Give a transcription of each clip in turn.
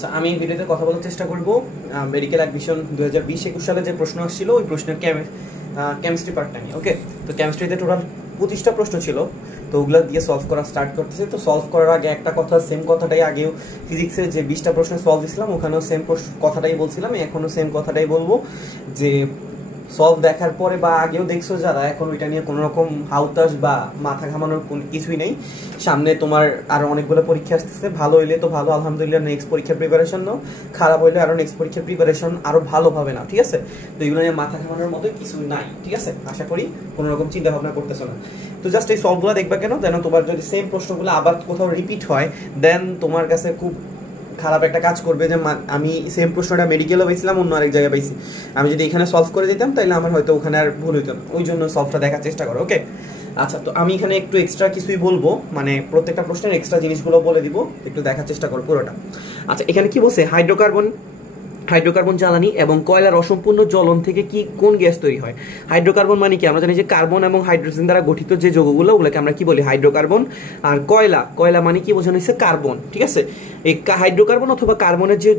আচ্ছা, আমি এই ভিডিওতে কথা বলার চেষ্টা করব মেডিকেল অ্যাডমিশন 2020-21 সালে যে প্রশ্ন আসছিল ওই প্রশ্নের কেমিস্ট্রি পার্টটা নিয়ে। ওকে, তো কেমিস্ট্রিতে টোটাল 25টা প্রশ্ন ছিল, তো ওগুলো দিয়ে সলভ করা স্টার্ট করতেছে। তো সলভ করার আগে একটা কথা, সেম কথাটাই আগেও ফিজিক্সের যে 20টা প্রশ্ন সলভ দিয়েছিলাম ওখানেও সেম কথাটাই বলছিলাম, এখনও সেম কথাটাই বলবো যে সলভ দেখার পরে বা আগেও দেখছো যারা, এখন ওইটা নিয়ে কোনো রকম হাউতাস বা মাথা ঘামানোর কিছুই নেই। সামনে তোমার আরো অনেকগুলো পরীক্ষা আসতেছে, ভালো হইলে তো ভালো, আলহামদুলিল্লাহ, নেক্সট পরীক্ষার প্রিপারেশন নাও, খারাপ হইলে আরো নেক্সট পরীক্ষার প্রিপারেশন আরো ভালোভাবে নাও, ঠিক আছে? তো এগুলো নিয়ে মাথা ঘামানোর মতো কিছু নাই, ঠিক আছে? আশা করি কোনো রকম চিন্তা ভাবনা করতেছো না। তো জাস্ট এই সলভগুলো দেখবা কেন, যেন তোমার যদি সেম প্রশ্নগুলো আবার কোথাও রিপিট হয় দেন তোমার কাছে খুব খারাপ একটা কাজ করবে যে আমি সেম প্রশ্নটা মেডিকেলও পাইছিলাম, অন্য আরেক জায়গায় পাইছি, আমি যদি এখানে সলভ করে দিতাম তাহলে আমার হয়তো ওখানে আর ভুল হইতো না। ওই জন্য সলভটা দেখার চেষ্টা করো। ওকে, আচ্ছা, তো আমি এখানে একটু এক্সট্রা কিছুই বলবো, মানে প্রত্যেকটা প্রশ্নের এক্সট্রা জিনিসগুলো বলে দিব, একটু দেখার চেষ্টা করো পুরোটা। আচ্ছা, এখানে কি বলছে, হাইড্রোকার্বন জ্বালানি এবং কয়লার অসম্পূর্ণ জ্বলন থেকে কোন গ্যাস তৈরি হয়? হাইড্রোকার্বন মানে কি? আমরা জানি যে কার্বন এবং হাইড্রোজেন দ্বারা গঠিত যে যৌগগুলো ওগুলোকে আমরা কি বলি? হাইড্রোকার্বন। আর কয়লা মানে কি বোঝানো হয়েছে? কার্বন, ঠিক আছে? এই হাইড্রোকার্বন অথবা কার্বনের যে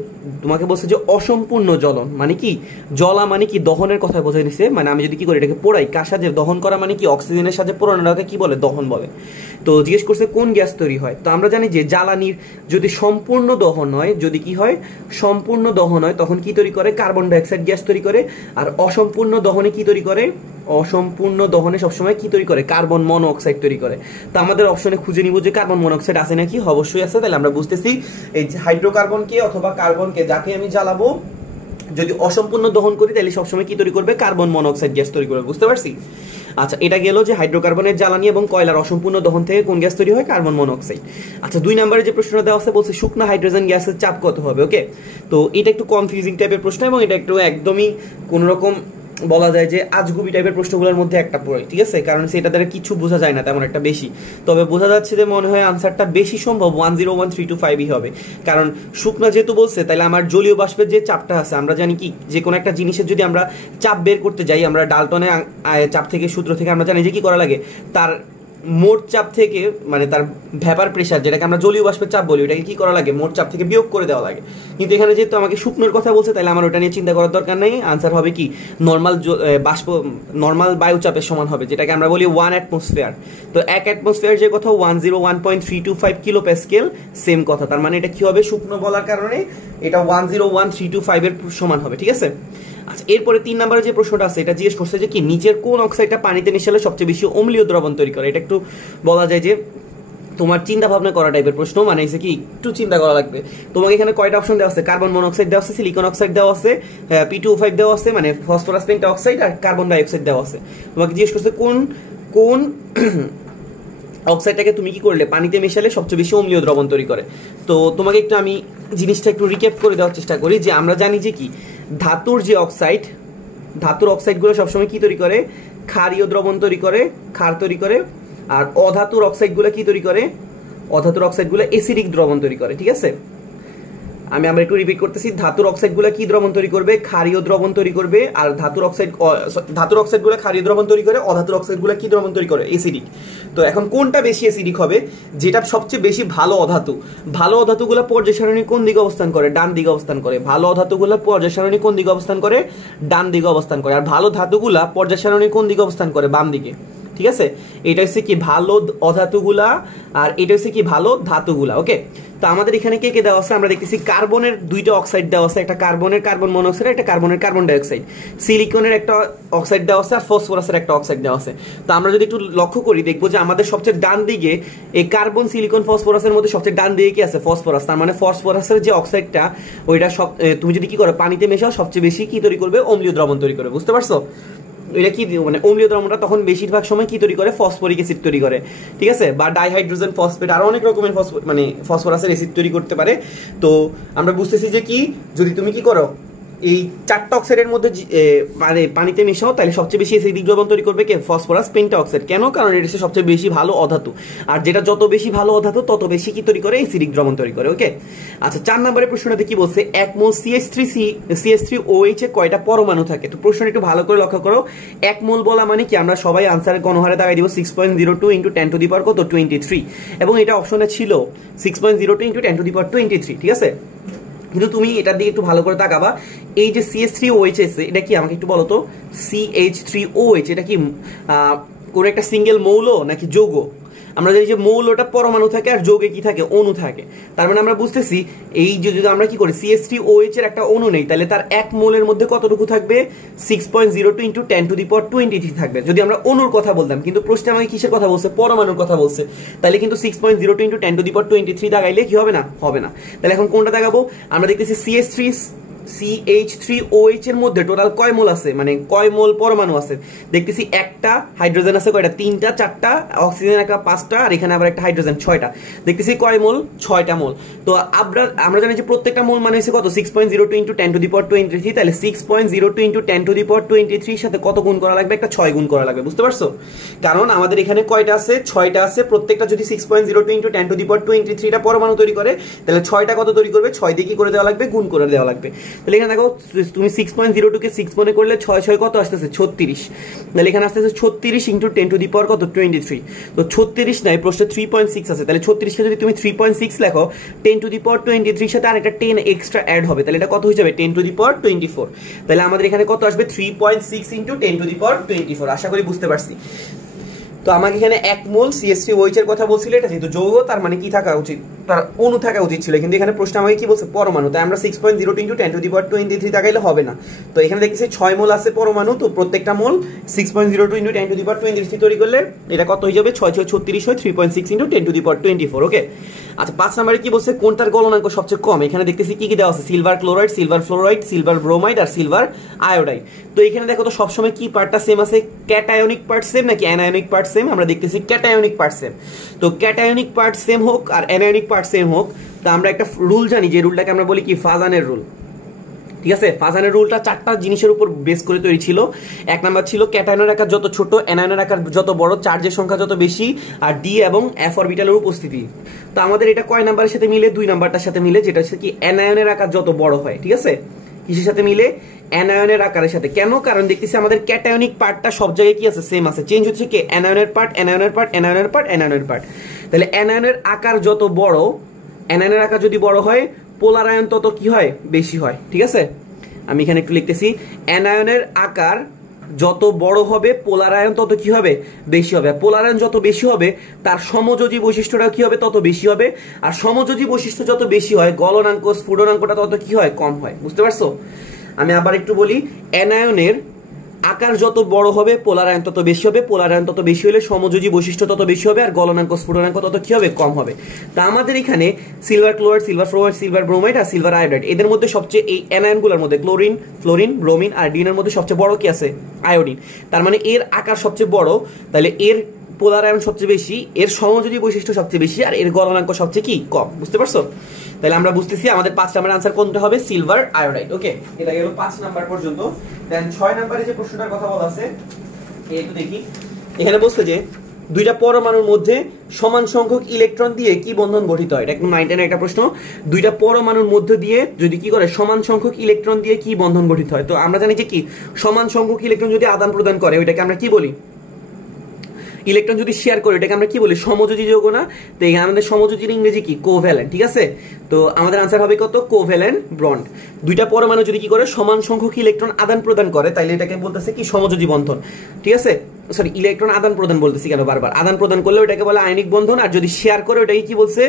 তোমাকে বলছে যে অসম্পূর্ণ জ্বলন মানে কি? জ্বলা মানে কি? দহনের কথা বোঝাই নিছে, মানে আমি যদি কি করি এটাকে পোড়াই, কার সাথে দহন করা মানে কি? অক্সিজেনের সাথে পোড়ানোটাকে কি বলে? দহন বলে। তো জিজ্ঞেস করছে কোন গ্যাস তৈরি হয়। তো আমরা জানি যে জ্বালানির যদি সম্পূর্ণ দহন হয়, যদি কি হয় সম্পূর্ণ দহন হয়, তখন কি তৈরি করে? কার্বন ডাইঅক্সাইড গ্যাস তৈরি করে। আর অসম্পূর্ণ দহনে কি তৈরি করে? অসম্পূর্ণ দহনে সবসময় কি তৈরি করে? কার্বন মনোঅক্সাইড তৈরি করে। তো আমাদের অপশনে খুঁজে নিব যে কার্বন মনোঅক্সাইড আছে নাকি, অবশ্যই আছে। তাহলে আমরা বুঝতেছি এই হাইড্রোকার্বনকে অথবা কার্বনকে যাকে আমি জ্বালাবো যদি অসম্পূর্ণ দহন করি তাহলে সবসময় কি তৈরি করবে? কার্বন মনোঅক্সাইড গ্যাস তৈরি করবে। বুঝতে পারছি? আচ্ছা, এটা গেল যে হাইড্রোকার্বনের জ্বালানি এবং কয়লার অসম্পূর্ণ দহন থেকে কোন গ্যাস তৈরি হয়? Carbon monoxide. আচ্ছা, 2 নম্বরে যে প্রশ্নটা দেওয়া আছে বলছে শুকনা হাইড্রোজেন গ্যাসের চাপ কত হবে? ওকে, তো এটা একটু কনফিউজিং টাইপের প্রশ্ন এবং এটা একটু একদমই কোন রকম বলা যায় যে আজগুবি টাইপের প্রশ্নগুলোর মধ্যে একটা পড়ে, ঠিক আছে? কারণ সেটা দ্বারা কিছু বোঝা যায় না তেমন একটা বেশি, তবে বোঝা যাচ্ছে যে মনে হয় আনসারটা বেশি সম্ভব 101325ই হবে। কারণ শুকনা যেহেতু বলছে, তাহলে আমার জলীয় বাষ্পের যে চাপটা আছে, আমরা জানি কি যে কোনো একটা জিনিসের যদি আমরা চাপ বের করতে যাই, আমরা ডালটনের চাপ থেকে সূত্র থেকে আমরা জানি যে কি করা লাগে, তার মোট চাপ থেকে মানে তার ভ্যাপার প্রেসার যেটাকে আমরা জলীয় বাষ্পের চাপ বলি, ওটাকে কি করা লাগে? মোট চাপ থেকে বিয়োগ করে দেওয়া লাগে। কিন্তু এখানে যেহেতু আমাকে শুকনোর কথা বলছে, তাহলে আমার ওটা নিয়ে চিন্তা করার দরকার নেই। আনসার হবে কি নর্মাল বায়ু চাপের সমান হবে, যেটাকে আমরা বলি 1 অ্যাটমসফিয়ার। তো 1 অ্যাটমসফিয়ার যে কথা 101.325 কিলো প্যাসকেল, সেম কথা। তার মানে এটা কি হবে? শুকনো বলার কারণে এটা 101325 এর সমান হবে, ঠিক আছে? আচ্ছা, এরপরে 3 নম্বরে যে প্রশ্নটা আছে এটা জিজ্ঞেস করছে যে কি নিচের কোন অক্সাইডটা পানিতে মিশালে সবচেয়ে বেশি অম্লীয় দ্রবণ তৈরি করে? এটা একটু বলা যায় যে তোমার চিন্তা ভাবনা করা টাইপের প্রশ্ন, মানে এসে কি একটু চিন্তা করা লাগবে। তোমাকে এখানে কয়টা অপশন দেওয়া আছে? কার্বন মনোঅক্সাইড দেওয়া আছে, সিলিকন অক্সাইড দেওয়া আছে, P2O5 দেওয়া আছে মানে ফসফরাস পেন্টাঅক্সাইড, আর কার্বন ডাইঅক্সাইড দেওয়া আছে। তোমাকে জিজ্ঞেস করছে কোন অক্সাইডটাকে তুমি কি করলে পানিতে মেশালে সবচেয়ে বেশি অম্লীয় দ্রবণ তৈরি করে। তো তোমাকে একটু আমি জিনিসটা একটু রিক্যাপ করে দেওয়ার চেষ্টা করি যে আমরা জানি যে কি ধাতুর অক্সাইডগুলো সবসময় কি তৈরি করে? ক্ষারীয় দ্রবণ তৈরি করে, ক্ষার তৈরি করে। আর অধাতুর অক্সাইডগুলো কি তৈরি করে? অধাতুর অক্সাইডগুলো অ্যাসিডিক দ্রবণ তৈরি করে, ঠিক আছে? আমি একটু রিপিট করতেছি, ধাতুর অক্সাইডগুলো কি দ্রবণ তৈরি করবে? ক্ষারীয় দ্রবণ তৈরি করবে। আর ধাতুর অক্সাইডগুলো ক্ষারীয় দ্রবণ তৈরি করে, অধাতুর অক্সাইডগুলো কি দ্রবণ তৈরি করে? অ্যাসিডিক। তো এখন কোনটা বেশি অ্যাসিডিক হবে? যেটা সবচেয়ে বেশি ভালো অধাতুগুলো পর্যায় সারণী কোন দিকে অবস্থান করে? ডান দিকে অবস্থান করে। ভালো অধাতুগুলো পর্যায় সারণী কোন দিকে অবস্থান করে? ডান দিকে অবস্থান করে। আর ভালো ধাতুগুলা পর্যায় সারণী কোন দিকে অবস্থান করে? বাম দিকে, ঠিক আছে? এটা হচ্ছে কি ভালো অধাতুগুলা, আর এটা হচ্ছে কি ভালো ধাতুগুলা। ওকে, তো আমাদের এখানে কে কে দেওয়া আছে? আমরা দেখতেছি কার্বনের 2টা অক্সাইড দেওয়া আছে, একটা কার্বনের কার্বন মনোঅক্সাইড, একটা কার্বনের কার্বন ডাইঅক্সাইড। সিলিকনের একটা অক্সাইড দেওয়া আছে, আর ফসফরাসের একটা অক্সাইড দেওয়া আছে। তো আমরা যদি একটু লক্ষ্য করি দেখবো যে আমাদের সবচেয়ে ডান দিকে এই কার্বন, সিলিকন, ফসফরাসের মধ্যে সবচেয়ে ডান দিকে কি আছে? ফসফরাস। তার মানে ফসফরাসের যে অক্সাইডটা ওইটা তুমি যদি কি করো পানিতে মেশাও, সবচেয়ে বেশি কি তৈরি করবে? অম্লীয় দ্রবণ তৈরি করবে। বুঝতে পারছো? এটা কি মানে অম্লীয় দ্রবণটা তখন বেশিরভাগ সময় কি তৈরি করে? ফসফরিক অ্যাসিড তৈরি করে, ঠিক আছে? বা ডাইহাইড্রোজেন ফসফেট, আরো অনেক রকমের ফসফরাসের অ্যাসিড তৈরি করতে পারে। তো আমরা বুঝতেছি যে কি যদি তুমি কি করো এই 4টা অক্সাইডের মধ্যে মানে পানিতে মেশাও, তাহলে সবচেয়ে বেশি অ্যাসিডিক দ্রবণ তৈরি করবে কে? ফসফরাস পেন্টাঅক্সাইড। কেন? কারণ এটা সবচেয়ে বেশি ভালো অধাতু, আর যেটা যত বেশি ভালো অধাতু তত বেশি কি তৈরি করে? অ্যাসিডিক দ্রবণ তৈরি করে। ওকে, আচ্ছা, 4 নম্বরের প্রশ্নটাতে কি বলছে? 1 মোল CH3OH এ কয়টা পরমাণু থাকে? তো প্রশ্নটা একটু ভালো করে লক্ষ্য করো। 1 মোল বলা মানে কি? আমরা সবাই আনসারে গণহারে দাগাই দিব 6.02 × 10⁻23, এবং এটা অপশনে ছিল 6.02 × 10⁻23, ঠিক আছে? কিন্তু তুমি এটার দিকে একটু ভালো করে তাকাবা, এই যে CH3OH এটা কি আমাকে একটু বলো তো, CH3OH এটা কি কোন একটা সিঙ্গেল মৌল নাকি যৌগ? আমরা জানি যে মৌলটা পরমাণু থাকে আর যৌগে কি থাকে, অণু থাকে। তার মানে আমরা বুঝতেছি এই যে যদি আমরা কি করি CH3OH এর একটা অণু নেই, তাহলে তার এক মোলের মধ্যে কতটুকু থাকবে, 6.02 × 10⁻23 থাকবে যদি আমরা অণুর কথা বলতাম। কিন্তু প্রশ্নে আমাকে কিসের কথা বলছে, পরমাণুর কথা বলছে, তাহলে কিন্তু 6.02 × 10⁻23 দাগাইলে কি হবে না, হবে না। তাহলে এখন কোনটা দাগাবো, আমরা দেখতেছি CH3OH এর মধ্যে টোটাল কয় মোল আছে, মানে কয় মোল পরমাণু আছে, দেখতেছি একটা, হাইড্রোজেন আছে কয়টা, 3টা 4টা, অক্সিজেন একটা 5টা, আর এখানে আবার একটা হাইড্রোজেন 6টা, দেখতেছি কয় মোল, 6টা মোল। তো আমরা জানি যে প্রত্যেকটা মোল মানে হচ্ছে কত, 6.02 × 10⁻23, তাহলে 6.02 × 10⁻23 সাথে কত গুণ করা লাগবে, একটা 6 গুণ করা লাগবে, বুঝতে পারছো? কারণ আমাদের এখানে কয়টা আছে, 6টা আছে, প্রত্যেকটা যদি 6.02 × 10⁻23টা পরমাণু তৈরি করে, তাহলে 6টা কত তৈরি করবে, 6 দিয়ে কি করে দেওয়া লাগবে, গুণ করে দেওয়া লাগবে। তাহলে এখানে দেখো তুমি 6.02 কে 6 মনে করলে 6 কত আসতেছে, 36। তাহলে এখানে আসতেছে 36 × 10⁻23। তো 36 নাই, প্রশ্নে 3.6 আছে, তাহলে 36 কে যদি তুমি 3.6 লেখো, 10⁻23 সাথে আরেকটা 10 এক্সট্রা অ্যাড হবে, তাহলে এটা কত হয়ে যাবে, 10⁻24। তাহলে আমাদের এখানে কত আসবে, 3.6 × 10⁻24। আশা করি বুঝতে পারছি। তো আমাকে এখানে 1 মোল CH3OH এর কথা বলছিল, এটা যেহেতু যৌগ তার মানে কি থাকা উচিত, তার অণু থাকা উচিত ছিল, কিন্তু এখানে প্রশ্ন আমাকে কি বলছে, পরমাণু, তাই আমরা 6.02 × 10⁻23 তাকাইলে হবে না। তো এখানে দেখতেছি 6 মোল আছে পরমাণু, তো প্রত্যেকটা মোল 6.02 × 10⁻23 তৈরি করলে এটা কত হয়ে যাবে, 6 × 36 হয়, 3.6 × 10⁻24। ওকে, আচ্ছা 5 নম্বরে কি বলছে, কোনটার গলনাঙ্ক সবচেয়ে কম? এখানে দেখতেছি কি কি দেওয়া আছে, silver chloride, silver fluoride, silver bromide আর সিলভার আয়োডাইড। তো এখানে দেখো তো সবসময় কি পার্টটা সেম আছে, ক্যাটায়নিক পার্ট সেম নাকি অ্যানায়নিক পার্ট সেম? আমরা দেখতেছি ক্যাটায়নিক পার্ট সেম। তো ক্যাটায়নিক পার্ট সেম হোক আর অ্যানায়নিক পার্ট সেম হোক, তা আমরা একটা রুল জানি, যে রুলটাকে আমরা বলি কি, ফাজানের রুল। ঠিক আছে, ফাজানের রুলটা 4টা জিনিসের উপর বেস করে তৈরি ছিল। 1 নাম্বার ছিল ক্যাটায়নের আকার যত ছোট, অ্যানায়নের আকার যত বড়, চার্জের সংখ্যা যত বেশি, আর ডি এবং এফ অরবিটালের উপস্থিতি। তো আমাদের এটা কয় নাম্বারের সাথে মিলে, 2 নাম্বারটার সাথে মিলে, যেটা হচ্ছে কি অ্যানায়নের আকার যত বড় হয়। ঠিক আছে, কিসের সাথে মিলে, অ্যানায়নের আকারের সাথে। কেন? কারণ দেখতেছি আমাদের ক্যাটায়নিক পার্টটা সব জায়গায় কি আছে, সেম আছে, চেঞ্জ হচ্ছে কি অ্যানায়নের পার্ট, অ্যানায়নের পার্ট, অ্যানায়নের পার্ট, অ্যানায়নের পার্ট। তাহলে অ্যানায়নের আকার যত বড়, অ্যানায়নের আকার যদি বড় হয়, পোলার আয়ন তত কি হয়, বেশি হয়। ঠিক আছে, আমি এখানে একটু লিখতেছি, অ্যানায়নের আকার যত বড় হবে, পোলার আয়ন তত কি হবে, বেশি হবে। পোলার আয়ন যত বেশি হবে, তার সমযোজী বৈশিষ্ট্যটা কি হবে, তত বেশি হবে। আর সমযোজী বৈশিষ্ট্য যত বেশি হয়, গলনাঙ্ক, স্ফুটনাঙ্কটা তত কি হয়, কম হয়। বুঝতে পারছো? আমি আবার একটু বলি, অ্যানায়নের আকার যত বড় হবে, পোলার আয়ন তত বেশি হবে, পোলার আয়ন তত বেশি হলে সমযোজী বৈশিষ্ট্য তত বেশি হবে, আর গলনাঙ্ক, স্ফুটনাঙ্ক তত কি হবে, কম হবে। তা আমাদের এখানে silver chloride, silver fluoride, silver bromide আর সিলভার আয়োডাইড, এদের মধ্যে সবচেয়ে, এই অ্যানায়নগুলোর মধ্যে ক্লোরিন, ফ্লোরিন, ব্রোমিন আর ডিনের মধ্যে সবচেয়ে বড় কি আছে, আয়োডিন। তার মানে এর আকার সবচেয়ে বড়, তাহলে এর পোলার আয়ন সবচেয়ে বেশি, এর সমযোজী বৈশিষ্ট্য সবচেয়ে বেশি, আর এর গলনাঙ্ক সবচেয়ে কি, কম। বুঝতে পারছো? তাহলে আমরা বুঝতেছি আমাদের 5 নাম্বার আনসার কোনটা হবে, সিলভার আয়োডাইড। ওকে, এটা গেল 5 নাম্বার পর্যন্ত। দেন 6 নম্বরে যে প্রশ্নটার কথা বলা আছে, একটু দেখি। এখানে বলছে যে দুইটা পরমাণুর মধ্যে সমান সংখ্যক ইলেকট্রন দিয়ে কি বন্ধন গঠিত হয়। এটা একদম 9-10 একটা প্রশ্ন। দুইটা পরমাণুর মধ্যে দিয়ে যদি কি করে, সমান সংখ্যক ইলেকট্রন দিয়ে কি বন্ধন গঠিত হয়। তো আমরা জানি যে কি, সমান সংখ্যক ইলেকট্রন যদি আদান প্রদান করে, ওইটাকে আমরা কি বলি, ইলেকট্রন যদি শেয়ার করে, এটাকে আমরা কি বলি, সমযোজী যৌগ না? তো এখানে আমাদের সমযোজীর ইংরেজি কি, কোভ্যালেন্ট। ঠিক আছে, তো আমাদের আনসার হবে কত, কোভ্যালেন্ট বন্ড। দুইটা পরমাণু যদি কি করে, সমান সংখ্যক ইলেকট্রন আদান প্রদান করে, তাইলে এটাকে বলতেছে কি, সমযোজী বন্ধন। ঠিক আছে, সরি, ইলেকট্রন আদান প্রদান বলতেছি কেন বারবার, আদান প্রদান করলে ওটাকে বলে আয়নিক বন্ধন, আর যদি শেয়ার করে ওটাকে কি বলছে,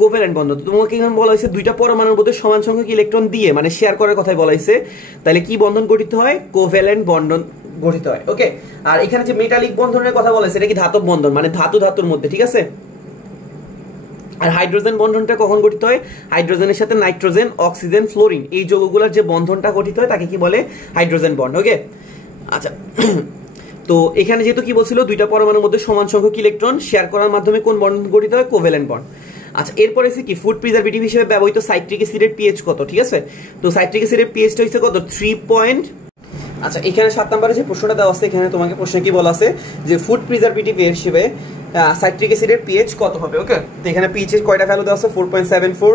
কোভ্যালেন্ট বন্ধন। তোমাকে এখানে বলা হয়েছে দুইটা পরমাণুর মধ্যে সমান সংখ্যক ইলেকট্রন দিয়ে, মানে শেয়ার করার কথাই বলা হয়েছে, তাহলে কি বন্ধন গঠিত হয়, কোভ্যালেন্ট বন্ধন গঠিত হয়। ওকে, আর এখানে যে মেটালিক বন্ধনের কথা বলা হয়েছে, এটা কি ধাতব বন্ধন, মানে ধাতু ধাতুর মধ্যে। ঠিক আছে, আর হাইড্রোজেন বন্ধনটা কখন গঠিত হয়, হাইড্রোজেনের সাথে নাইট্রোজেন, অক্সিজেন, ফ্লোরিন এই যৌগগুলোর যে বন্ধনটা গঠিত হয় তাকে কি বলে, হাইড্রোজেন বন্ড। ওকে, আচ্ছা তো এখানে যেহেতু কি বলছিল, দুইটা পরমাণুর মধ্যে সমান সংখ্যক ইলেকট্রন শেয়ার করার মাধ্যমে কোন বন্ড গঠিত হয়, কোভ্যালেন্ট বন্ড। আচ্ছা, এরপরে আছে কি, ফুড প্রিজারভেটিভ হিসেবে ব্যবহৃত সাইট্রিক অ্যাসিডের পিএইচ কত। ঠিক আছে, তো সাইট্রিক অ্যাসিডের পিএইচটা হচ্ছে কত, 3. আচ্ছা, এখানে 7 নম্বরে যে প্রশ্নটা দেওয়া আছে, এখানে তোমাকে প্রশ্নে কি বলা আছে যে ফুড প্রিজারভেটিভ হিসেবে সাইট্রিক অ্যাসিডের পিএইচ কত হবে। ওকে, তো এখানে পিএইচ এর কয়টা ভ্যালু দেওয়া আছে, 4.74,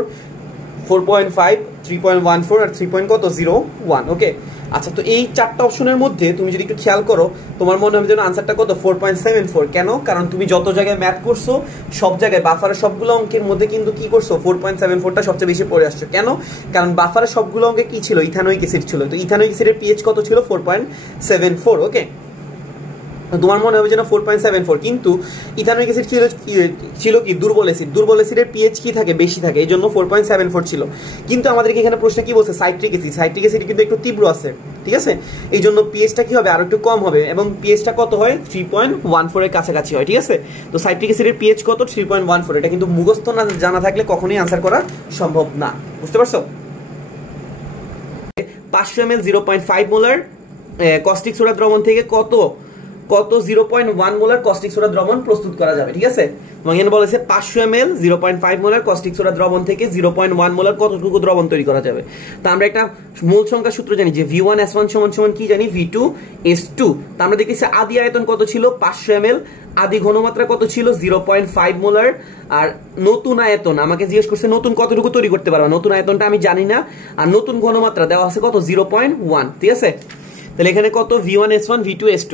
4.5, 3.14 আর 3.01। ওকে, আচ্ছা, তো এই চারটা অপশনের মধ্যে তুমি যদি একটু খেয়াল করো, তোমার মনে হবে যেন আনসারটা কত 4.74। কেন? কারণ তুমি যত জায়গায় ম্যাথ করছো সব জায়গায় বাফারের সবগুলো অঙ্কের মধ্যে কিন্তু কি করছো 4.74টা সবচেয়ে বেশি পড়ে আসছো। কেন? কারণ বাফারের সবগুলো অঙ্কে কি ছিল? ইথানোয়িক অ্যাসিড ছিল। তো ইথানোয়িক অ্যাসিডের পিএইচ কত ছিল? 4.74। ওকে, তোমার মনে হবে যেন 4.74, কিন্তু ইথানোয়িক অ্যাসিড ছিল কি দুর্বল অ্যাসিড। দুর্বল অ্যাসিডের পিএইচ কি থাকে? বেশি থাকে, এই জন্য 4.74 ছিল। কিন্তু আমাদেরকে এখানে প্রশ্ন কি বলছে? Citric acid. সাইট্রিক অ্যাসিড কিন্তু একটু তীব্র আছে, ঠিক আছে, এই জন্য পিএইচটা কি হবে? আরো একটু কম হবে, এবং পিএইচটা কত হয়? 3.14 এর কাছাকাছি হয়, ঠিক আছে। তো সাইট্রিক অ্যাসিডের পিএইচ কত? 3.14। এটা কিন্তু মুখস্থ না জানা থাকলে কখনোই আনসার করা সম্ভব না, বুঝতে পারছো? 500 ml 0.5 মোলার কস্টিক সোডা দ্রবণ থেকে কত 0.1 মোলার কস্টিক সোডা দ্রবণ প্রস্তুত করা যাবে, ঠিক আছে। তোমাকে এখানে বলেছে 500 ml 0.5 মোলার কস্টিক সোডা দ্রবণ থেকে 0.1 মোলার কতটুকু দ্রবণ তৈরি করা যাবে। তো আমরা একটা মূল সংখ্যা সূত্র জানি যে V1S1 সমান কি জানি? V2S2। তো আমরা দেখতেছি আদি আয়তন কত ছিল? 500 ml। আদি ঘনমাত্রা কত ছিল? 0.5 মোলার। আর নতুন আয়তন আমাকে জিজ্ঞেস করছে নতুন কতটুকু তৈরি করতে পারবে। নতুন আয়তনটা আমি জানি না, আর নতুন ঘনমাত্রা দেওয়া আছে কত? 0.1, ঠিক আছে। তাহলে এখানে কত? V1S1 V2S2।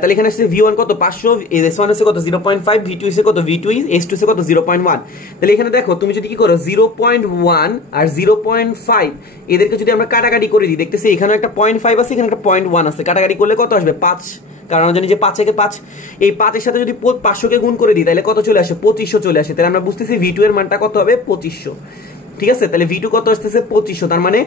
তাহলে এখানে আসছে V1 কত? 500, S1 আছে কত? 0.5, V2 আছে কত? V2, S2 আছে কত? 0.1। তাহলে এখানে দেখো তুমি যদি কি করো 0.1 আর 0.5 এদেরকে যদি আমরা কাটাকাটি করে দিই, দেখতেছি এখানে একটা 0.5 আছে, এখানে একটা 0.1 আছে। কাটাকাটি করলে কত আসবে? 5। কারণ আমরা জানি যে 5 একে 5, এই 5 এর সাথে যদি 500 কে গুণ করে দিই তাহলে কত চলে আসে? 2500 চলে আসে। তাহলে আমরা বুঝতেছি V2 এর মানটা কত হবে? 2500, ঠিক আছে। তাহলে V2 কত আসতেছে? 2500। তার মানে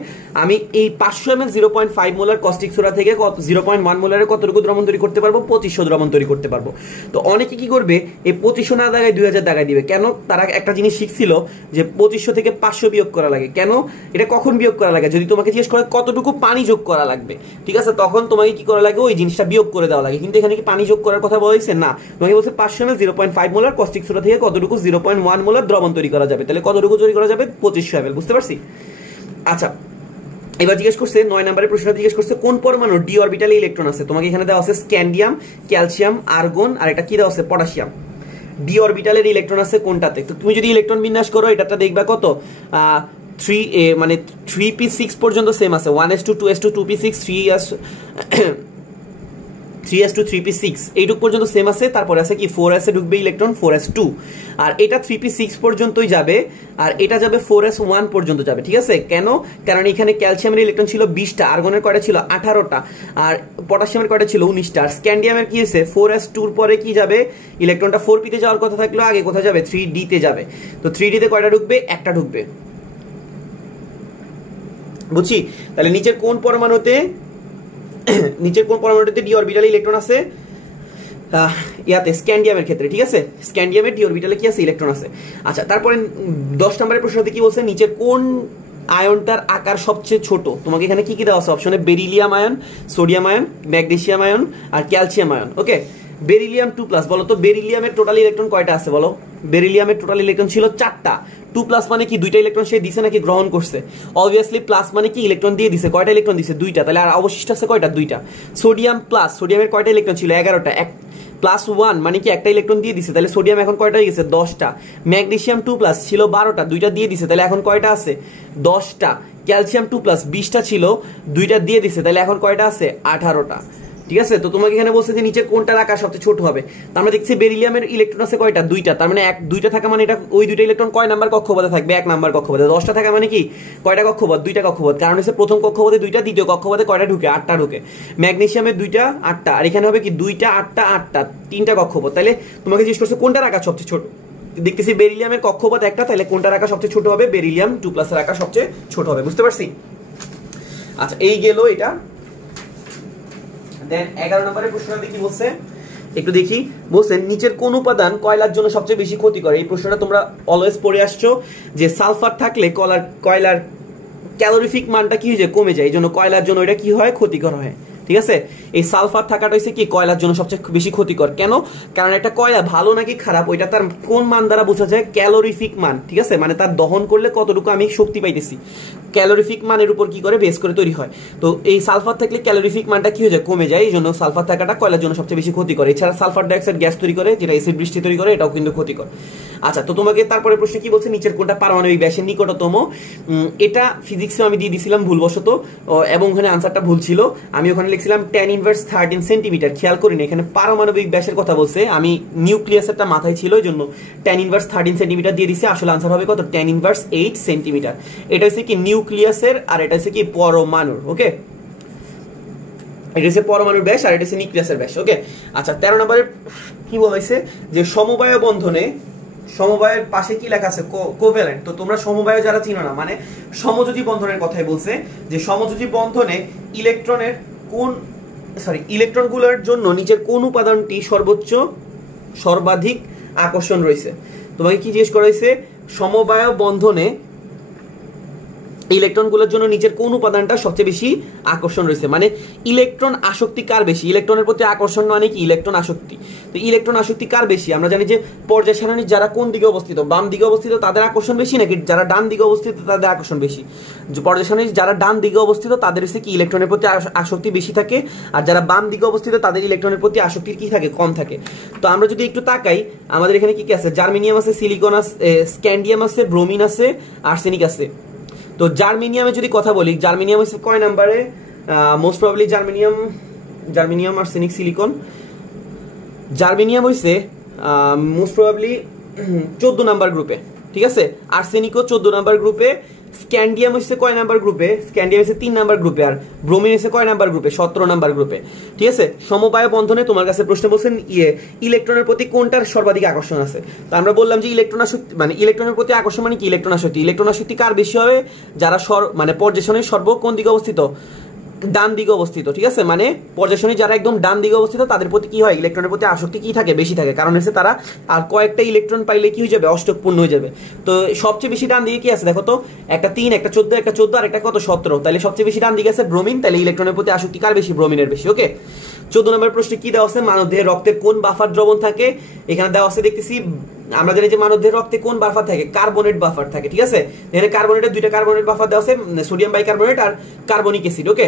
আমি এই 500 ml 0.5 মোলার কস্টিক সোডা থেকে 0.1 মোলারের কতটুকু দ্রবণ তৈরি করতে পারবো? 2500 দ্রবণ তৈরি করতে পারবো। তো অনেকে কি করবে, এই 2500 না দাগায় 2000 দাগায় দিবে। কেন? তারা একটা জিনিস শিখছিল যে 2500 থেকে 500 বিয়োগ করা লাগে। কেন? এটা কখন বিয়োগ করা লাগে? যদি তোমাকে জিজ্ঞেস করে কতটুকু পানি যোগ করা লাগবে, ঠিক আছে, তখন তোমাকে কি করা লাগে? ওই জিনিসটা বিয়োগ করে দেওয়া লাগে। কিন্তু এখানে কি পানি যোগ করার কথা বলেছে? না, তোমাকে বলছে 500 ml 0.5 মোলার কস্টিক সোডা থেকে কতটুকু 0.1 মোলার দ্রবণ তৈরি করা যাবে। তাহলে কতটুকু তৈরি করা যাবে? 2500 ml, বুঝতে পারছি? আচ্ছা, এবার জিজ্ঞেস করছে 9 নম্বরের প্রশ্ন জিজ্ঞেস করছে কোন পরমাণুর ডি অরবিটালে ইলেকট্রন আছে। তোমাকে এখানে দেওয়া আছে স্ক্যান্ডিয়াম, ক্যালসিয়াম, আর্গন, আর এটা কি দেওয়া আছে? পটাশিয়াম। ডি অরবিটালের ইলেকট্রন আছে কোনটাতে? তো তুমি যদি ইলেকট্রন বিন্যাস করো এটাতে দেখবা কত 3a মানে 3p6 পর্যন্ত সেম আছে। 1s2 2s2 2p6 3s2 3p6 এইটুক পর্যন্ত সেম আছে। তারপরে আছে কি 4s এ ঢুকবে ইলেকট্রন 4s2, আর এটা 3p6 পর্যন্তই যাবে, আর এটা যাবে 4s1 পর্যন্ত যাবে, ঠিক আছে। কেন? কারণ এখানে ক্যালসিয়ামের ইলেকট্রন ছিল 20টা, আর্গনের কয়টা ছিল? 18টা, আর পটাশিয়ামের কয়টা ছিল? 19টা। আর স্ক্যান্ডিয়ামের কি হয়েছে? 4s2 পরে কি যাবে? ইলেকট্রনটা 4p তে যাওয়ার কথা থাকলো, আগে কোথায় যাবে? 3d তে যাবে। তো 3d তে কয়টা ঢুকবে? একটা ঢুকবে, বুঝছি। তাহলে নিচের কোন পরমাণুতে ডি অরবিটালে ইলেকট্রন আছে? ইয়াতে স্ক্যান্ডিয়ামের ক্ষেত্রে, ঠিক আছে। স্ক্যান্ডিয়ামের ডি অরবিটালে কি আছে? ইলেকট্রন আছে। আচ্ছা, তারপরে 10 নম্বরের প্রশ্নতে কি বলছে? নিচের কোন আয়নটার আকার সবচেয়ে ছোট? তোমাকে এখানে কি কি দেওয়া আছে অপশনে? Beryllium ion, sodium ion, magnesium ion, আর ক্যালসিয়াম আয়ন। ওকে, বেরিলিয়াম 2+, বলো তো বেরিলিয়ামের টোটাল ইলেকট্রন কয়টা আছে বলো? বেরিলিয়ামের টোটাল ইলেকট্রন ছিল 4টা। 2+ মানে কি? 2টা ইলেকট্রন সে দিছে নাকি গ্রহণ করছে? অবভিয়াসলি প্লাস মানে কি? ইলেকট্রন দিয়ে দিছে। কয়টা ইলেকট্রন দিছে? 2টা। তাহলে আর অবশিষ্ট আছে কয়টা? 2টা। সোডিয়াম প্লাস, সোডিয়ামের কয়টা ইলেকট্রন ছিল? 11টা। +1 মানে কি? একটা ইলেকট্রন দিয়ে দিছে। তাহলে সোডিয়াম এখন কয়টা হয়ে গেছে? 10টা। ম্যাগনেসিয়াম 2+ ছিল 12টা, 2টা দিয়ে দিছে। তাহলে এখন কয়টা আছে? 10টা। ক্যালসিয়াম 2+ 20টা ছিল, 2টা দিয়ে দিছে। তাহলে এখন কয়টা আছে? 18টা, ঠিক আছে। তো তোমাকে এখানে বলছে যে নিচে কোনটার আকার সবচেয়ে ছোট হবে। তো আমরা দেখছি বেরিলিয়ামের ইলেকট্রন আছে কয়টা? 2টা। তার মানে 2টা থাকা মানে এটা ওই 2টা ইলেকট্রন কয় নাম্বার কক্ষপথে থাকবে? 1 নাম্বার কক্ষপথে। 10টা থাকা মানে কি? কয়টা কক্ষপথ? 2টা কক্ষপথ। কারণ হচ্ছে প্রথম কক্ষপথে 2টা, দ্বিতীয় কক্ষপথে কয়টা ঢুকে? 8টা ঢুকে। ম্যাগনেসিয়ামের 2টা 8টা, আর এখানে হবে কি 2টা 8টা 8টা, 3টা কক্ষপথ। তাহলে তোমাকে জিজ্ঞেস করছে কোনটার আকার সবচেয়ে ছোট। দেখতেছি বেরিলিয়ামের কক্ষপথ একটা, তাহলে কোনটার আকার সবচেয়ে ছোট হবে? বেরিলিয়াম 2+ এর আকার সবচেয়ে ছোট হবে, বুঝতে পারছি? আচ্ছা, এই গেল এটা। দেন 11 নম্বরের প্রশ্নটা কি বলছে একটু দেখি। বলছে নিচের কোন উপাদান কয়লার জন্য সবচেয়ে বেশি ক্ষতিকর? এই প্রশ্নটা তোমরা অলওয়েজ পড়ে আসছো যে সালফার থাকলে কয়লার ক্যালোরিফিক মানটা কি হয়ে যায়? কমে যায়। এই জন্য কয়লার জন্য এটা কি হয়? ক্ষতিকর হয়, ঠিক আছে। এই সালফার থাকাটা হচ্ছে কি কয়লার জন্য সবচেয়ে বেশি ক্ষতিকর। কেন? কারণ একটা কয়লা ভালো নাকি খারাপ ওইটা তার কোন মান দ্বারা বোঝা যায়? ক্যালোরিফিক মান, ঠিক আছে। মানে তার দহন করলে কতটুকু আমি শক্তি পাইতেছি, ক্যালোরিফিক মানের উপর কি করে বেস করে তৈরি হয়। তো এই সালফার থাকলে ক্যালোরিফিক মানটা কি হয়ে যায়? কমে যায়। এই জন্য সালফার থাকাটা কয়লার জন্য সবচেয়ে বেশি ক্ষতিকর। এছাড়া সালফার ডাইঅক্সাইড গ্যাস তৈরি করে, যেটা অ্যাসিড বৃষ্টি তৈরি করে, এটাও কিন্তু ক্ষতিকর। আচ্ছা, তো তোমাকে তারপরে প্রশ্ন কি বলছে, নিচের কোনটা পারমাণবিক ব্যাসের নিকটতম। এটা ফিজিক্সে আমি দিয়ে দিছিলাম ভুলবশত, এবং ওখানে আনসারটা ভুল ছিল। আমি ওখানে লিখছিলাম tan ইনভার্স 13 সেন্টিমিটার, খেয়াল করিনি এখানে পারমাণবিক ব্যাসের কথা বলছে, আমি নিউক্লিয়াসেরটা মাথায় ছিল, এই জন্য tan ইনভার্স 13 সেন্টিমিটার দিয়ে দিছি। আসলে আনসার হবে কত, tan ইনভার্স 8 সেন্টিমিটার। এটা হচ্ছে কি নিউক্লিয়াসের, আর এটা হচ্ছে কি পরমাণুর। ওকে, এটা হচ্ছে পরমাণুর ব্যাস আর এটা হচ্ছে নিউক্লিয়াসের ব্যাস। ওকে, আচ্ছা 13 নম্বরে কি বলেছে যে সমবায় বন্ধনে, সমবায়ের পাশে কি লেখা আছে, কোভ্যালেন্ট। তো তোমরা সমবায় যারা চিনো না, মানে সমযোজী বন্ধনের কথাই বলছে, যে সমযোজী বন্ধনে ইলেকট্রনের কোন ইলেকট্রনগুলোর জন্য নিচের কোন উপাদানটি সর্বাধিক আকর্ষণ রয়েছে। তোমাকে কি জিজ্ঞেস করা হয়েছে, সমবায় বন্ধনে ইলেকট্রনগুলোর জন্য নিচের কোন উপাদানটা সবচেয়ে বেশি আকর্ষণ রয়েছে, মানে ইলেকট্রন আসক্তি কার বেশি, ইলেকট্রনের প্রতি আকর্ষণ মানে কি ইলেকট্রন আসক্তি। তো ইলেকট্রন আসক্তি কার বেশি, আমরা জানি যে পর্যায় সারণীর যারা কোন দিকে অবস্থিত, বাম দিকে অবস্থিত তাদের আকর্ষণ বেশি, নাকি যারা ডান দিকে অবস্থিত তাদের আকর্ষণ বেশি। পর্যায় সারণীর যারা ডান দিকে অবস্থিত তাদের হচ্ছে কি ইলেকট্রনের প্রতি আসক্তি বেশি থাকে, আর যারা বাম দিকে অবস্থিত তাদের ইলেকট্রনের প্রতি আসক্তির কি থাকে, কম থাকে। তো আমরা যদি একটু তাকাই, আমাদের এখানে কি কি আছে, জার্মেনিয়াম আছে, সিলিকন আছে, স্ক্যান্ডিয়াম আছে, ব্রোমিন আছে, আর্সেনিক আছে। তো জার্মেনিয়ামে যদি কথা বলি, জার্মেনিয়াম হচ্ছে কয় নাম্বারে, most probably germanium arsenic silicon, germanium হইছে মোস্ট প্রবাবলি 14 নাম্বার গ্রুপে, ঠিক আছে। আর্সেনিকও 14 নাম্বার গ্রুপে, স্ক্যান্ডিয়াম হচ্ছে কয় নাম্বার গ্রুপে, স্ক্যান্ডিয়াম হচ্ছে 3 নাম্বার গ্রুপে, আর ব্রোমিন হচ্ছে কয় নাম্বার গ্রুপে, 17 নাম্বার গ্রুপে, ঠিক আছে। সমবায় বন্ধনে তোমার কাছে প্রশ্ন বলছেন ইলেকট্রনের প্রতি কোনটার সর্বাধিক আকর্ষণ আছে। তো আমরা বললাম যে ইলেকট্রন আসক্তি, মানে ইলেকট্রনের প্রতি আকর্ষণ মানে কি ইলেকট্রন আসক্তি। ইলেকট্রন আসক্তি কার বেশি হবে, যারা মানে পর্যায়সারণীর কোন দিকে অবস্থিত, ডান দিকে অবস্থিত, ঠিক আছে। মানে পর্যায়সারণী যারা একদম ডান দিকে অবস্থিত তাদের প্রতি কি হয়, ইলেকট্রনের প্রতি আসক্তি কি থাকে, বেশি থাকে। কারণ হচ্ছে তারা আর কয়েকটা ইলেকট্রন পাইলে কি হয়ে যাবে, অষ্টক পূর্ণ হয়ে যাবে। তো সবচেয়ে বেশি ডান দিকে কি আছে দেখো তো, একটা 3, একটা 14, একটা 14 আর একটা কত 17, তাহলে সবচেয়ে বেশি ডান দিকে আছে ব্রোমিন, তাহলে ইলেকট্রনের প্রতি আসক্তি কার বেশি, ব্রোমিনের বেশি। ওকে, 14 নম্বর প্রশ্নে কি দেওয়া আছে, মানবদেহের রক্তে কোন বাফার দ্রবণ থাকে। এখানে দেওয়া আছে দেখতেছি, আমরা জানি যে মানবদেহের রক্তে কোন বাফার থাকে, কার্বনেট বাফার থাকে, ঠিক আছে। এখানে কার্বনেটের দুইটা কার্বনেট বাফার দেওয়া আছে, সোডিয়াম বাইকার্বনেট আর কার্বনিক অ্যাসিড। ওকে,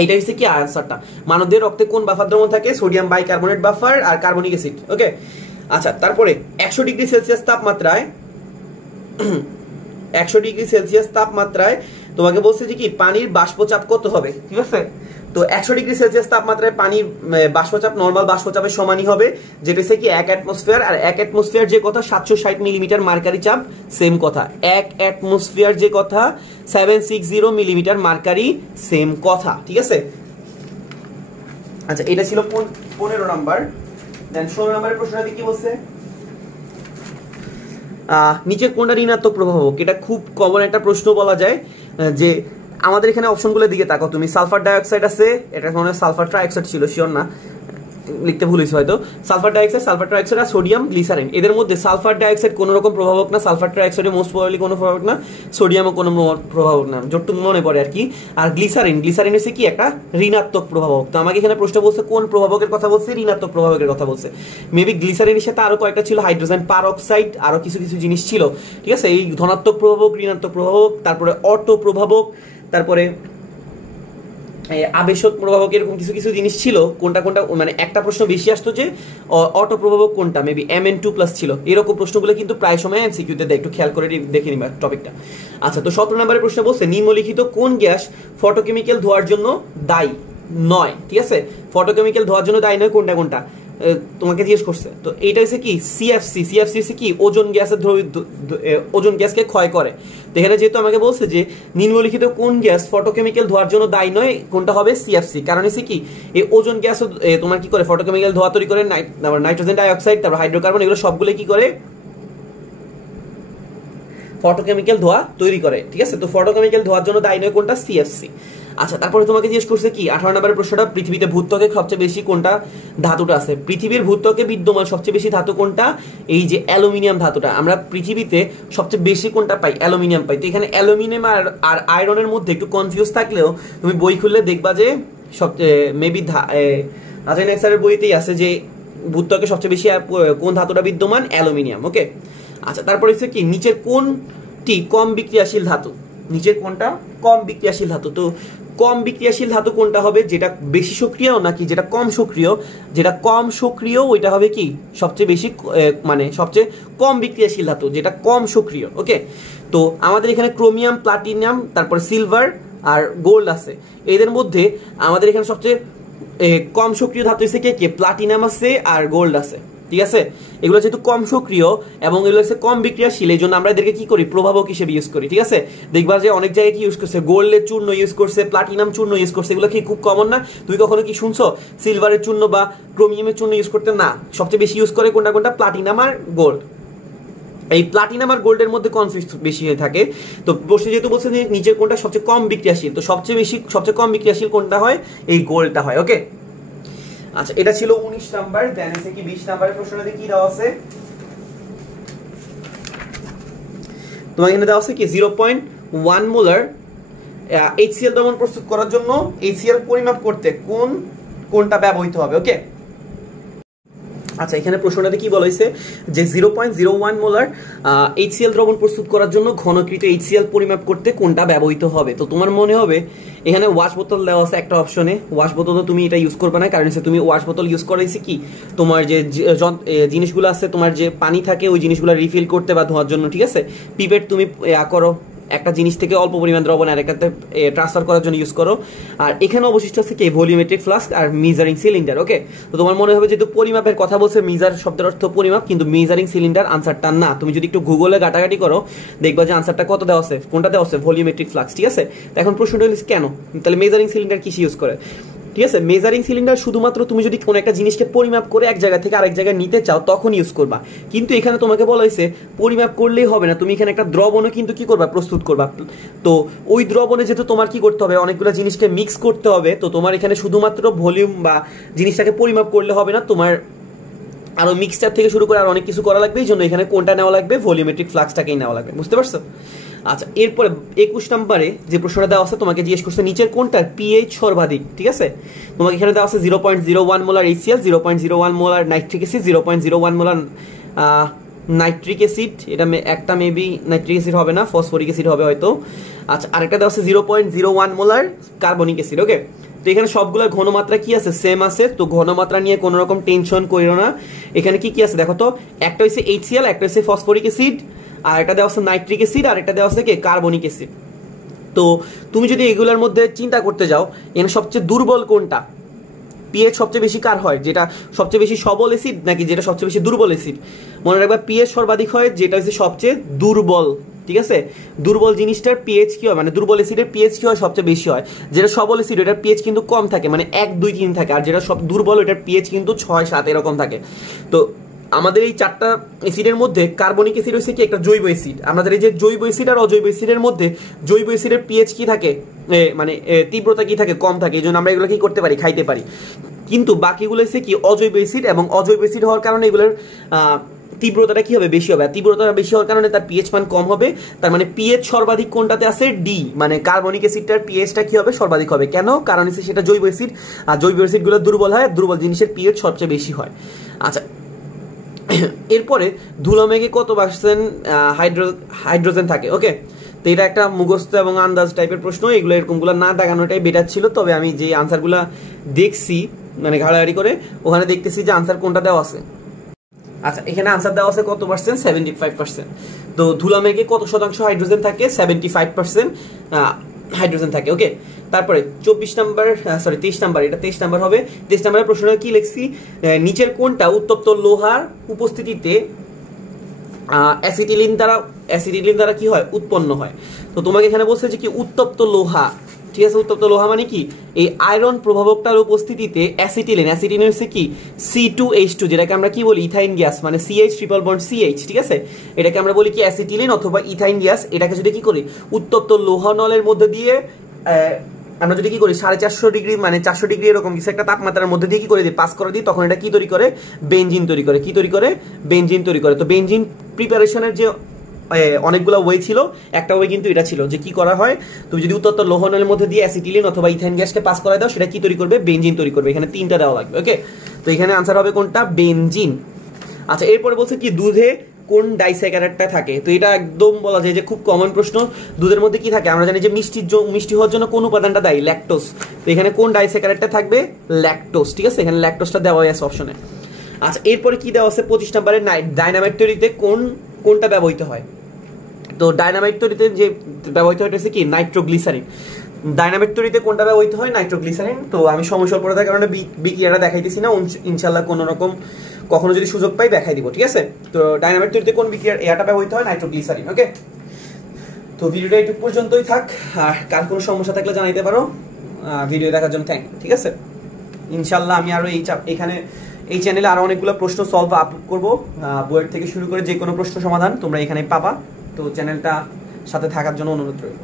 এইটা হচ্ছে কি আনসারটা, মানবদেহের রক্তে কোন বাফার দ্রবণ থাকে, সোডিয়াম বাইকার্বনেট বাফার আর কার্বনিক অ্যাসিড। ওকে, আচ্ছা তারপরে 100 ডিগ্রি সেলসিয়াস তাপমাত্রায় 100 ডিগ্রি সেলসিয়াস তাপমাত্রায় তোমাকে বলছে যে কি পানির বাষ্পচাপ কত হবে, ঠিক আছে। তো 100 ডিগ্রি সেলসিয়াস তাপমাত্রায় পানির বাষ্পচাপ নরমাল বাষ্পচাপের সমানই হবে, যেটা হচ্ছে কি 1 অ্যাটমসফিয়ার। আর 1 অ্যাটমসফিয়ার যে কথা 760 মিলিমিটার মার্কারি চাপ, সেম কথা। 1 অ্যাটমসফিয়ার যে কথা 760 মিলিমিটার মার্কারি, সেম কথা, ঠিক আছে। আচ্ছা, এটা ছিল 15 নাম্বার। দেন 16 নম্বরের প্রশ্নটা কি বলছে, নিচের কোনটা ঋণাত্মক প্রভাবক। এটা খুব কমন একটা প্রশ্ন বলা যায়, যে আমাদের এখানে অপশনগুলোর দিকে তাকাও তুমি, সালফার ডাইঅক্সাইড আছে, এটা মনে হয় সালফার ট্রাইঅক্সাইড ছিল, শিওর না, লিখতে ভুল হয়েছে হয়তো। সালফার ডাইঅক্সাইড আর সোডিয়াম গ্লিসারিন, এদের মধ্যে সালফার ডাইঅক্সাইড কোনো রকম প্রভাবক না, সালফার ট্রাইঅক্সাইডে মোস্ট প্রবাবলি কোনো প্রভাবক না, সোডিয়ামও কোনো প্রভাবক না, যতটুকু মনে পড়ে আর কি। আর গ্লিসারিন হচ্ছে কি একটা ঋণাত্মক প্রভাবক। তো আমাকে এখানে প্রশ্ন বলছে কোন প্রভাবকের কথা বলছে, ঋণাত্মক প্রভাবকের কথা বলছে। মেবি গ্লিসারিনের সাথে আরো কয়েকটা ছিল, হাইড্রোজেন পারঅক্সাইড, আরো কিছু কিছু জিনিস ছিল, ঠিক আছে। এই ধনাত্মক প্রভাবক, ঋণাত্মক প্রভাবক, তারপরে অটো প্রভাবক, তারপরে আবেশক প্রভাবক, এরকম কিছু কিছু জিনিস ছিল। কোনটা মানে একটা প্রশ্ন বেশি আসতো যে অটো প্রভাবক কোনটা, মেবি Mn2+ ছিল, এরকম প্রশ্নগুলো কিন্তু প্রায় সময় এমসিকিউতে দেয়, একটু খেয়াল করে দেখে নিবা টপিকটা। আচ্ছা, তো 17 নম্বরের প্রশ্ন বলছে নিম্নলিখিত কোন গ্যাস ফটোকেমিক্যাল ধোয়ার জন্য দায়ী নয়, ঠিক আছে। ফটোকেমিক্যাল ধোয়ার জন্য দায়ী নয় কোনটা তোমাকে জিজ্ঞেস করছে। তো এইটা হচ্ছে কি সিএফসি হচ্ছে কি ওজোন গ্যাসকে ক্ষয় করে। তো এখানে যেহেতু আমাকে বলছে যে নিম্নলিখিত কোন গ্যাস ফটোকেমিক্যাল ধোয়ার জন্য দায়ী নয়, কোনটা হবে, সিএফসি। কারণ হচ্ছে কি এই ওজোন গ্যাস তোমার কি করে ফটোকেমিক্যাল ধোয়া তৈরি করে, নাইট্রোজেন ডাইঅক্সাইড, তারপর হাইড্রোকার্বন, এগুলো সবগুলো কি করে ফটোকেমিক্যাল ধোয়া তৈরি করে, ঠিক আছে। তো ফটোকেমিক্যাল ধোয়ার জন্য দায়ী নয় কোনটা, সিএফসি। আচ্ছা, তারপরে তোমাকে জিজ্ঞেস করছে কি 18 নম্বরের প্রশ্নটা, পৃথিবীতে ভূত্বকে সবচেয়ে বেশি কোনটা ধাতুটা আছে। পৃথিবীর ভূত্বকে বিদ্যমান সবচেয়ে বেশি ধাতু কোনটা, এই যে অ্যালুমিনিয়াম ধাতুটা। আমরা পৃথিবীতে সবচেয়ে বেশি কোনটা পাই, অ্যালুমিনিয়াম পাই। তো এখানে অ্যালুমিনিয়াম আর আয়রনের মধ্যে একটু কনফিউজ থাকলেও তুমি বই খুললে দেখবা যে সবচেয়ে মেবি আজাইন স্যারের বইতেই আছে যে ভূত্বকে সবচেয়ে বেশি কোন ধাতুটা বিদ্যমান, অ্যালুমিনিয়াম। ওকে, আচ্ছা, তারপরে হচ্ছে কি নিচের কোনটি কম বিক্রিয়াশীল ধাতু, নিচের কোনটা কম বিক্রিয়াশীল ধাতু। তো কম বিক্রিয়াশীল ধাতু কোনটা হবে, যেটা বেশি সক্রিয় নাকি যেটা কম সক্রিয়? যেটা কম সক্রিয় ওইটা হবে কি সবচেয়ে বেশি মানে সবচেয়ে কম বিক্রিয়াশীল ধাতু, যেটা কম সক্রিয়। ওকে, তো আমাদের এখানে ক্রোমিয়াম, প্লাটিনাম, তারপর সিলভার আর গোল্ড আছে। এদের মধ্যে আমাদের এখানে সবচেয়ে কম সক্রিয় ধাতু হচ্ছে কে? প্লাটিনাম আছে আর গোল্ড আছে, ঠিক আছে? এগুলো যেহেতু কম সক্রিয় এবং এগুলো হচ্ছে কম বিক্রিয়াশীল, এই জন্য আমরা এদেরকে কি করি? প্রভাবক হিসেবে ইউজ করি, ঠিক আছে? দেখবা যে অনেক জায়গায় কি ইউজ করছে, গোল্ডের চূর্ণ ইউজ করছে, প্লাটিনাম চূর্ণ ইউজ করছে। এগুলো কি খুব কমন না? তুই কখনো কি শুনছো সিলভারের চূর্ণ বা ক্রোমিয়ামের চূর্ণ ইউজ করতে? না, সবচেয়ে বেশি ইউজ করে কোনটা কোনটা? প্লাটিনাম আর গোল্ড। এই প্লাটিনাম আর গোল্ডের মধ্যে কনফিউজ বেশি হয়ে থাকে। তো প্রশ্ন যেহেতু বলছে যে নিচের কোনটা সবচেয়ে কম বিক্রিয়াশীল, তো সবচেয়ে কম বিক্রিয়াশীল কোনটা হয়? এই গোল্ডটা হয়। ওকে, আচ্ছা, এটা ছিল 19 নাম্বার। দেন এসে কি 20 নাম্বারের প্রশ্নটাতে কি দেওয়া আছে? তোমার এখানে দেওয়া আছে কি 0.1 মোলার HCl দ্রবণ প্রস্তুত করার জন্য HCl পরিমাপ করতে কোনটা ব্যবহৃত হবে? ওকে, আচ্ছা, এখানে প্রশ্নটাতে কি বলা হয়েছে যে 0.01 মোলার HCl দ্রবণ প্রস্তুত করার জন্য ঘনকৃত HCl পরিমাপ করতে কোনটা ব্যবহৃত হবে? তো তোমার মনে হবে এখানে ওয়াশ বোতল দেওয়া আছে একটা অপশনে। ওয়াশ বোতল তো তুমি এটা ইউজ করবে না, কারণ তুমি ওয়াশ বোতল ইউজ করাইছি কি তোমার যে জিনিসগুলো আছে, তোমার যে পানি থাকে ওই জিনিসগুলো রিফিল করতে বা ধোয়ার জন্য, ঠিক আছে? পিপেট তুমি করো একটা জিনিস থেকে অল্প পরিমাণ দ্রবণ আরেকটাতে ট্রান্সফার করার জন্য ইউজ করো। আর এখানে অবশিষ্ট আছে কি ভলিউমেট্রিক ফ্লাস্ক আর মেজারিং সিলিন্ডার। ওকে, তো তোমার মনে হবে যেহেতু পরিমাপের কথা বলছে, মেজার শব্দের অর্থ পরিমাপ, কিন্তু মেজারিং সিলিন্ডার আনসারটা না। তুমি যদি একটু গুগলে ঘাটাঘাটি করো দেখবা যে আনসারটা কত দেওয়া আছে, কোনটা দেওয়া আছে? ভলিউমেট্রিক ফ্লাস্ক, ঠিক আছে? তো এখন প্রশ্নটা হলো কেন তাহলে মেজারিং সিলিন্ডার কিসে ইউজ করে? ঠিক আছে, মেজারিং সিলিন্ডার শুধুমাত্র তুমি যদি কোনো একটা জিনিসকে পরিমাপ করে এক জায়গা থেকে আরেক জায়গায় নিতে চাও তখন ইউজ করবা। কিন্তু এখানে তোমাকে বলা হয়েছে পরিমাপ করলেই হবে না, তুমি এখানে একটা দ্রবণও কিন্তু কি করবা? প্রস্তুত করবা। তো ওই দ্রবণে যেহেতু তোমার কি করতে হবে? অনেকগুলো জিনিসকে মিক্স করতে হবে। তো তোমার এখানে শুধুমাত্র ভলিউম বা জিনিসটাকে পরিমাপ করলে হবে না, তোমার আরো মিক্সচার থেকে শুরু করে আর অনেক কিছু করা লাগবে। এই জন্য এখানে কোনটা নেওয়া লাগবে? ভলিউমেট্রিক ফ্লাক্সটাকেই নেওয়া লাগবে। বুঝতে পারছো? আচ্ছা, এরপরে 21 নম্বরে যে প্রশ্নটা দেওয়া আছে তোমাকে জিজ্ঞেস করছে নিচের কোনটার পিএইচ সর্বাধিক, ঠিক আছে? তোমাকে এখানে দেওয়া আছে 0.01 molar HCl, 0.01 molar nitric acid, 0.01 molar nitric acid. এটা একটা মেবি নাইট্রিক অ্যাসিড হবে না, ফসফরিক অ্যাসিড হবে হয়তো। আচ্ছা, আরেকটা দেওয়া আছে 0.01 মোলার কার্বনিক অ্যাসিড। ওকে, তো এখানে সবগুলোর ঘনমাত্রা কি আছে? সেম আছে। তো ঘনমাত্রা নিয়ে কোনো রকম টেনশন করিও না। এখানে কি কি আছে দেখো তো, একটা হচ্ছে HCl, একটা হচ্ছে ফসফরিক অ্যাসিড, আর একটা দেওয়া আছে নাইট্রিক অ্যাসিড, আর একটা দেওয়া আছে কি কার্বনিক অ্যাসিড। তো তুমি যদি এগুলোর মধ্যে চিন্তা করতে যাও এখানে সবচেয়ে দুর্বল কোনটা? পিএইচ সবচেয়ে বেশি কার হয়? যেটা সবচেয়ে বেশি সবল অ্যাসিড নাকি যেটা সবচেয়ে বেশি দুর্বল অ্যাসিড? মনে রাখবা পিএইচ সর্বাধিক হয় যেটা হচ্ছে সবচেয়ে দুর্বল, ঠিক আছে? দুর্বল জিনিসটার পিএইচ কি হয়, মানে দুর্বল অ্যাসিডের পিএইচ কি হয়? সবচেয়ে বেশি হয়। যেটা সবল অ্যাসিড এটার পিএইচ কিন্তু কম থাকে, মানে 1, 2, 3 থাকে। আর যেটা সব দুর্বল এটার পিএইচ কিন্তু 6, 7 এরকম থাকে। তো আমাদের এই চারটা অ্যাসিডের মধ্যে কার্বনিক অ্যাসিড হচ্ছে কি একটা জৈব অ্যাসিড। আমাদের এই যে জৈব অ্যাসিড আর অজৈব অ্যাসিডের মধ্যে জৈব অ্যাসিডের পিএইচ কি থাকে, মানে তীব্রতা কি থাকে? কম থাকে। এই জন্য আমরা এগুলো কি করতে পারি? খাইতে পারি। কিন্তু বাকিগুলো হচ্ছে কি অজৈব অ্যাসিড, এবং অজৈব অ্যাসিড হওয়ার কারণে এগুলোর তীব্রতাটা কি হবে? বেশি হবে। তীব্রতাটা বেশি হওয়ার কারণে তার পিএইচ মান কম হবে। তার মানে পিএইচ সর্বাধিক কোনটাতে আছে? ডি, মানে কার্বনিক অ্যাসিডটার পিএইচটা কি হবে? সর্বাধিক হবে। কেন? কারণ হচ্ছে সেটা জৈব অ্যাসিড, আর জৈব অ্যাসিডগুলো দুর্বল হয়, দুর্বল জিনিসের পিএইচ সবচেয়ে বেশি হয়। আচ্ছা, এরপরে ধুলোমেঘে কত পার্সেন্ট হাইড্রোজেন থাকে? ওকে, তো এটা একটা মুখস্থ এবং আন্দাজ টাইপের প্রশ্ন। এগুলো এরকমগুলো না দেখানোটাই বেটার ছিল। তবে আমি যে আনসারগুলো দেখছি মানে ঘাড়াঘাড়ি করে, ওখানে দেখতেছি যে আনসার কোনটা দেওয়া আছে। আচ্ছা, এখানে আনসার দেওয়া আছে কত পার্সেন্ট? 75%। তো ধুলামেঘে কত শতাংশ হাইড্রোজেন থাকে? 75% হাইড্রোজেন থাকে। ওকে, তারপরে 24 নাম্বার, সরি 23 নাম্বার, এটা 23 নাম্বার হবে। 23 নাম্বারের প্রশ্নটা কি লিখছি? নিচের কোনটা উত্তপ্ত লোহার উপস্থিতিতে অ্যাসিটিলিন দ্বারা কি হয়? উৎপন্ন হয়। তো তোমাকে এখানে বলছে যে কি উত্তপ্ত লোহা, ঠিক আছে? উত্তপ্ত লোহা মানে কি? এই আয়রন প্রভাবকটার উপস্থিতিতে অ্যাসিটিলিন হচ্ছে কি C2H2, যেটাকে আমরা কি বলি? ইথাইন গ্যাস, মানে CH ট্রিপল বন্ড CH, ঠিক আছে? এটাকে আমরা বলি কি অ্যাসিটিলিন অথবা ইথাইন গ্যাস। এটাকে যদি কি করি উত্তপ্ত লোহা নলের মধ্যে দিয়ে আমরা যদি কি করি 450 ডিগ্রি, মানে 400 ডিগ্রি এরকম কিছু একটা তাপমাত্রার মধ্যে দিয়ে কি করে দিই? পাস করে দিই, তখন এটা কি তৈরি করে? বেনজিন তৈরি করে। কি তৈরি করে? বেনজিন তৈরি করে। তো বেনজিন প্রিপারেশনের যে অনেকগুলো ওয়ে ছিল, একটা ওয়ে কিন্তু এটা ছিল যে কি করা হয়, তুমি যদি উত্তপ্ত লোহনের মধ্যে দিয়ে অ্যাসিটিলিন অথবা ইথাইন গ্যাসকে পাস করায় দাও, সেটা কি তৈরি করবে? বেনজিন তৈরি করবে। এখানে 3টা দেওয়া লাগবে। ওকে, তো এখানে আনসার হবে কোনটা? বেনজিন। আচ্ছা, এরপরে বলছে কি দুধে কোন ডাইস্যাকারাইডটা থাকে? তো এটা একদম বলা যায় যে খুব কমন প্রশ্ন। দুধের মধ্যে কি থাকে? আমরা জানি যে মিষ্টি হওয়ার জন্য কোন উপাদানটা দায়ী? ল্যাকটোজ। তো এখানে কোন ডাইস্যাকারাইডটা থাকবে? ল্যাকটোজ। ঠিক আছে, এখানে ল্যাকটোজটা দেওয়া আছে অপশনে। আচ্ছা, এরপরে কি দেওয়া আছে 25 নম্বরে? ডায়নামাইট তৈরিতে কোনটা ব্যবহৃত হয়? তো ডায়নামাইট তৈরিতে যে ব্যবহৃত হচ্ছে কি? নাইট্রোগ্লিসারিন। ডায়নামাইট তৈরিতে কোনটা ব্যবহৃত হয়? নাইট্রোগ্লিসারিন। তো আমি সময় স্বল্পতার কারণে বিক্রিয়াটা দেখাইতেছি না, ইনশাল্লাহ কোনো রকম কখনো যদি সুযোগ পাই দেখাই দিব। ঠিক আছে, তো ডায়নামাইট তৈরিতে কোন বিক্রিয়ার এটা ব্যবহৃত হয়? নাইট্রোগ্লিসারিন। ওকে, তো ভিডিওটা একটু পর্যন্তই থাক, আর কার কোনো সমস্যা থাকলে জানাইতে পারো। ভিডিও দেখার জন্য থ্যাংক ইউ। ঠিক আছে, ইনশাল্লাহ আমি আরো এখানে এই চ্যানেলে আরো অনেকগুলো প্রশ্ন সলভ আপলোড করবো, বইয়ের থেকে শুরু করে যে কোনো প্রশ্ন সমাধান তোমরা এখানে পাবা। তো চ্যানেলটা সাথে থাকার জন্য অনুরোধ রইল।